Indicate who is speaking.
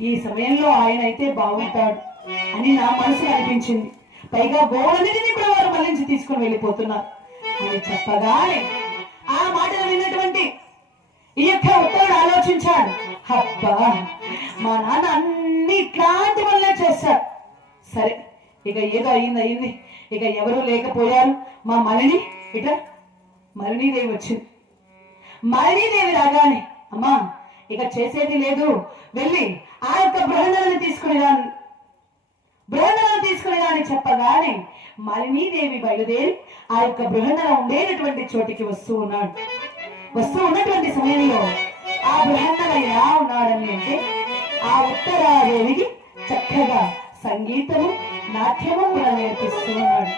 Speaker 1: ఈ సమయంలో ఆయన అయితే బాగుంటాడు అని నా మనసు అనిపించింది. పైగా గోవన్నిటిని కూడా వారు మళ్ళించి తీసుకుని వెళ్ళిపోతున్నారు. అని చెప్పగానే ఆ మాటలు విన్నటువంటి ఈ యొక్క ఉత్తరుడు ఆలోచించాడు. అబ్బా మా నాన్న అన్ని ఇట్లాంటి వల్లే చేశాడు సరే ఇక ఏదో అయింది అయింది. ఇక ఎవరూ లేకపోయారు. మా మలిని ఇట మరణీదేవి వచ్చింది. మరణీదేవి రాగానే అమ్మా ఇక చేసేది లేదు. వెళ్ళి ఆ యొక్క బృహణలను తీసుకుని రాను బృహణలను తీసుకుని రాని చెప్పగానే మలినీదేవి బయలుదేరి ఆ యొక్క బృహణల ఉండేటటువంటి చోటికి వస్తూ ఉన్నాడు. వస్తూ ఉన్నటువంటి సమయంలో ఆ బృహన్నల ఎలా ఉన్నాడని అంటే ఆ ఉత్తరాదేవికి చక్కగా సంగీతము నాట్యము కూడా నేర్పిస్తూ ఉన్నాడు.